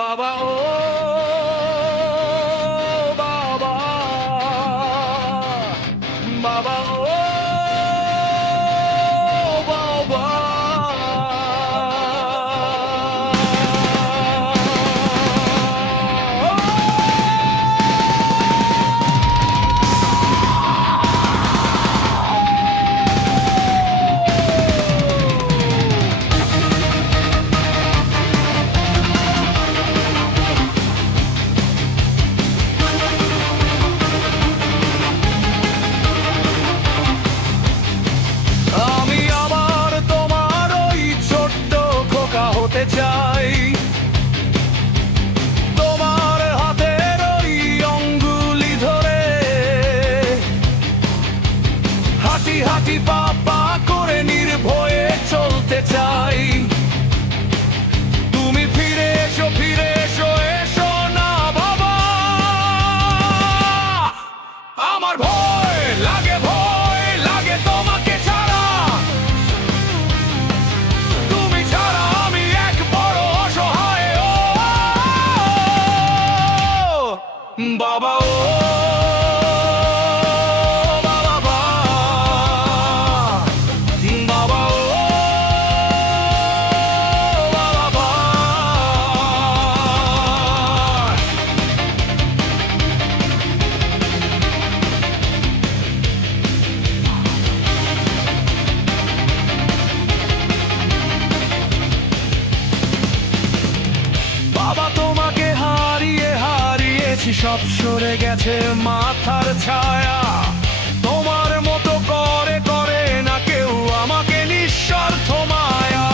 বাবা ও বাবা, বাবা ও বাবা। চাই তোমার হাতের ওই অঙ্গুলি ধরে হাঁটি হাঁটি পা পা করে নির্ভয়ে চলতে চাই। তুমি ফিরে এসো, ফিরে এসো, এসো না বাবা। আমার ভয় লাগে, ভয় লাগে তোমাকে ছাড়া। তুমি ছাড়া আমি এক বড় অসহায় ও বাবা ও বাবা, বাবা ও বাবা। বাবা তোমাকে হারিয়ে হারিয়েছি, সব সরে গেছে মাথার ছায়া। তোমার মতো করে করে না কেউ আমাকে নিঃস্বার্থ মায়া।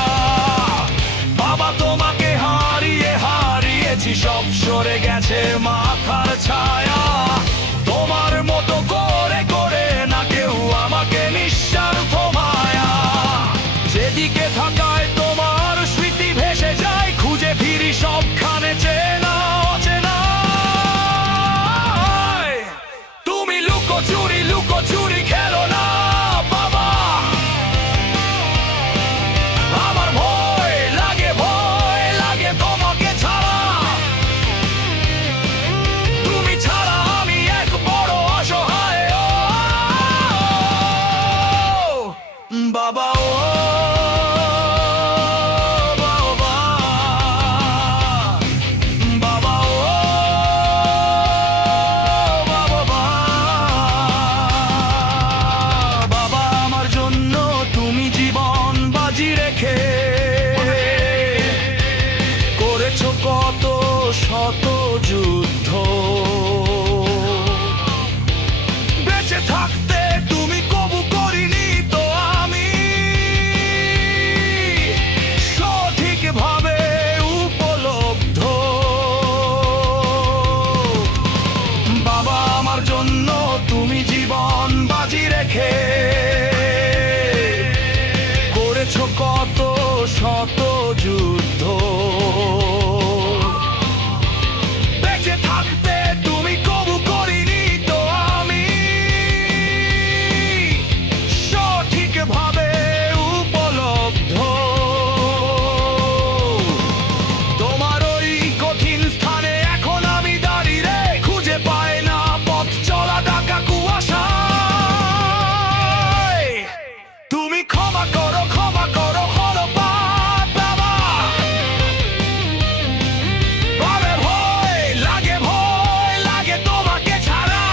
বাবা তোমাকে হারিয়ে হারিয়েছি, সব সরে গেছে মাথার ছায়া। তোমার মতো করে করে না কেউ আমাকে নিঃস্বার্থ মায়া। যেদিকে থাকায় তোমার স্মৃতি ভেসে যায়, খুঁজে ফিরি সবখানে চেনা অচেনা। তুমি লুকোচুরি লুকোচুরি খেলো না বাবা। আমার ভয় লাগে তোমাকে ছাড়া। তুমি ছাড়া আমি এক বড় অসহায় ও বাবা ও করেছো কত শত যুদ্ধ। বেঁচে থাকতে তুমি কবু করিনি তো আমি সঠিকভাবে উপলব্ধ। বাবা আমার জন্য তুমি জীবন বাজি রেখে করেছো কত শত যুদ্ধ। বেঁচে থাকতে তুমি কবু করিনি তো আমি সঠিকভাবে উপলব্ধ। তোমার ওই কঠিন স্থানে এখন আমি দাঁড়িয়ে খুঁজে পাই না পথ চলা ঢাকা কুয়াশায়। তুমি ক্ষমা করো, ক্ষমা করো হলো বাবা। আমার ভয় লাগে তোমাকে ছাড়া।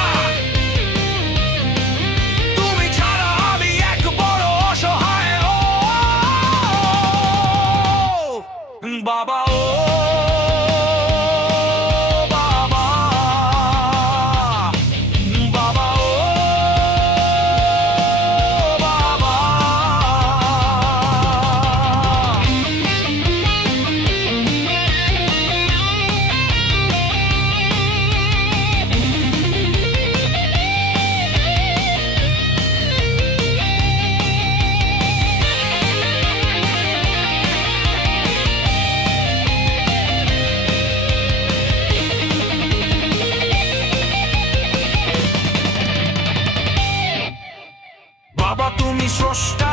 তুমি ছাড়া আমি এক বড় অসহায় ও বাবা ও বাবা, বাবা ও বাবা। বাবা তুমি স্রষ্টা,